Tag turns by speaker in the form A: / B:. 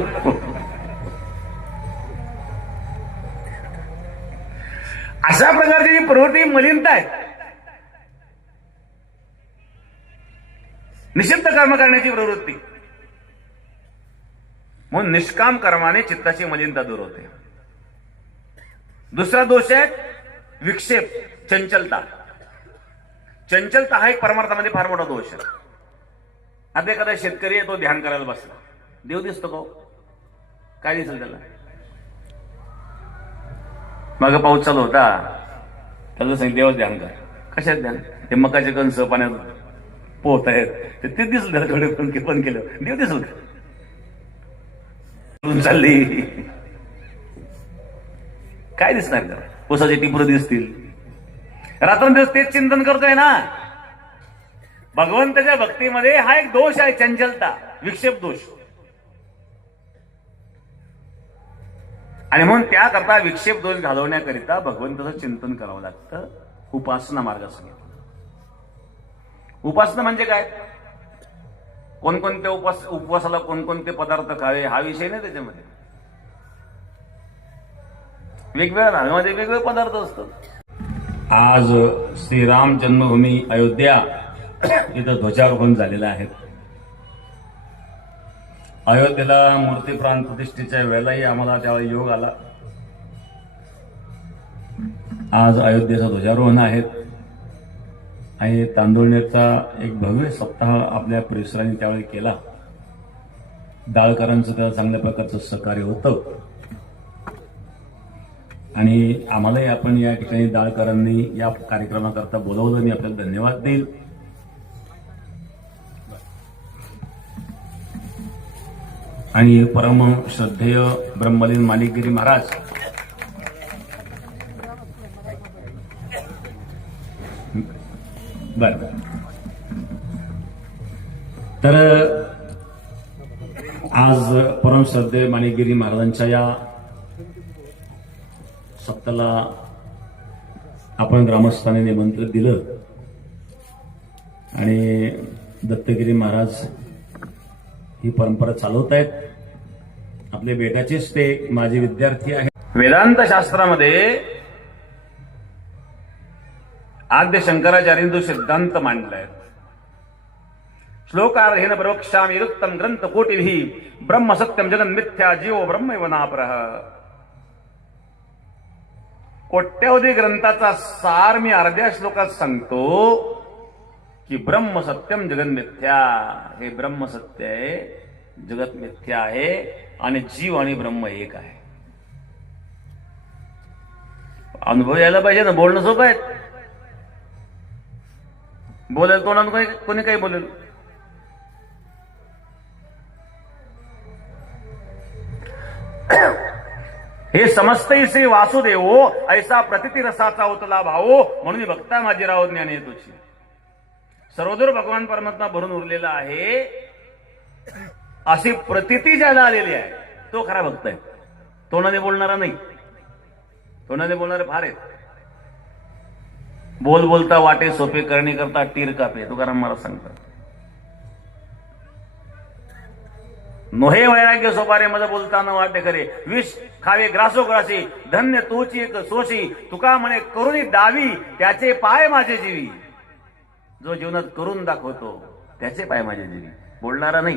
A: अशा प्रकारची जी प्रवृत्ती मलिनता आहे निषिद्ध कर्म करण्याची प्रवृत्ती. म्हणून निष्काम कर्माने चित्ताची मलिनता दूर होते. दुसरा दोष आहे विक्षेप चंचलता. चंचलता हा एक परमार्थामध्ये फार मोठा दोष आहे. आता एखादा शेतकरी आहे तो ध्यान करायला बसला. देव दिसतो का काय दिसेल त्याला? मग पाऊस चालू होता. त्याला सांग देवाच ध्यान कर. कशात ध्यान? ते मकाचे कणस पाण्यात पोहत आहेत ते ते दिसलं त्याला थोडे पण पण केलं देव दिसल का? चालली काय दिसणार त्याला? उसाचे टिपर दिसतील. रात्रंदिवस तेच चिंतन करतोय ना. भगवंताच्या भक्तीमध्ये हा एक दोष आहे चंचलता. विक्षेप दोष. आणि म्हणून त्याकरता विक्षेप दोष घालवण्याकरिता भगवंताचं चिंतन करावं लागतं. उपासना मार्ग सांगितलं उपासना म्हणजे काय? कोणकोणत्या उपास उपवासाला कोणकोणते पदार्थ खावे हा विषय नाही त्याच्यामध्ये. वेगवेगळ्या रागामध्ये वेगवेगळे पदार्थ असतात. आज श्रीराम जन्मभूमी अयोध्या इथं ध्वजारोहण झालेलं आहे. अयोध्येला मूर्ती प्राण प्रतिष्ठेच्या वेळेलाही आम्हाला त्यावेळी योग आला. आज अयोध्येचा ध्वजारोहण आहेत. आणि तांदूळनेरचा एक भव्य सप्ताह आपल्या परिसराने त्यावेळी केला. डाळकरांचं त्या चांगल्या प्रकारचं सहकार्य होतं. आणि आम्हालाही आपण या ठिकाणी डाळकरांनी या कार्यक्रमाकरता बोलवलं. मी आपल्याला धन्यवाद देईल. आणि परम श्रद्धेय ब्रह्मलीन माणिकगिरी महाराज. बर तर आज परम श्रद्धेय माणिकगिरी महाराजांच्या या सप्ताला आपण ग्रामस्थांनी निमंत्रण दिलं. आणि दत्तगिरी महाराज ही परंपरा चालवत आहेत आपले वेदाचेच ते माझे विद्यार्थी आहेत. वेदांत शास्त्रामध्ये आद्य शंकराचार्यांचा सिद्धांत मांडलाय. श्लोकार्हेन प्रवक्ष्यामि रुक्तम ग्रंथ कोटिभिः ब्रह्म सत्यम जगन मिथ्या जीवो ब्रह्म नापरः. कोट्यवधी ग्रंथाचा सार मी अर्ध्या श्लोकात सांगतो की ब्रह्म सत्यम जगन मिथ्या. हे ब्रह्म सत्य आहे. जगत मिथ्या आहे आणि जीव आणि ब्रह्म एक आहे. अनुभव यायला पाहिजे ना बोलणं सोपं आहे. बोलेल कोणाला कोणी कोणी काही बोलेल? हे समस्तही श्री वासुदेव ऐसा प्रतिती रसाचा उतला भाऊ म्हणून भक्ता माझी राव ज्ञान येतोची सर्वदूर भगवान परमात्मा भरून उरलेला आहे. अशी प्रतिती ज्याला आलेली आहे तो खरा भक्त आहे. तोंडाने बोलणारा नाही. तोंडाने बोलणारे फार आहेत. बोल बोलता वाटे सोपे करणे करता टीर कापे तुकाराम मला सांगतात. नोहे वैराग्य सोपारे मज बोलताना वाटे खरे विष खावे ग्रासो ग्रासी धन्य तोची एक सोशी. तुका म्हणे करुणी डावी त्याचे पाय माझे जीवी. जो जीवनात करून दाखवतो त्याचे पाय माझे जीवी. बोलणारा नाही.